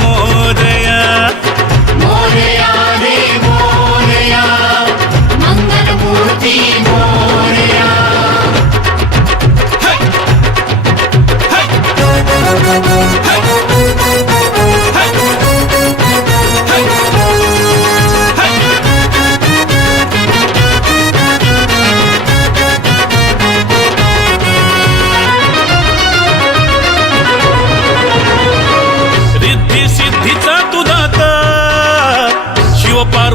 মোরে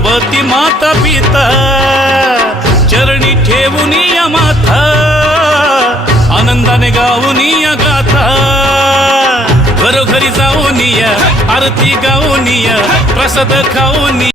पार्वती माता पिता चरणी ठेवून या माथा आनंदाने गाऊन या गाथा घरोघरी जाऊन या आरती गाऊन या प्रसाद खाऊन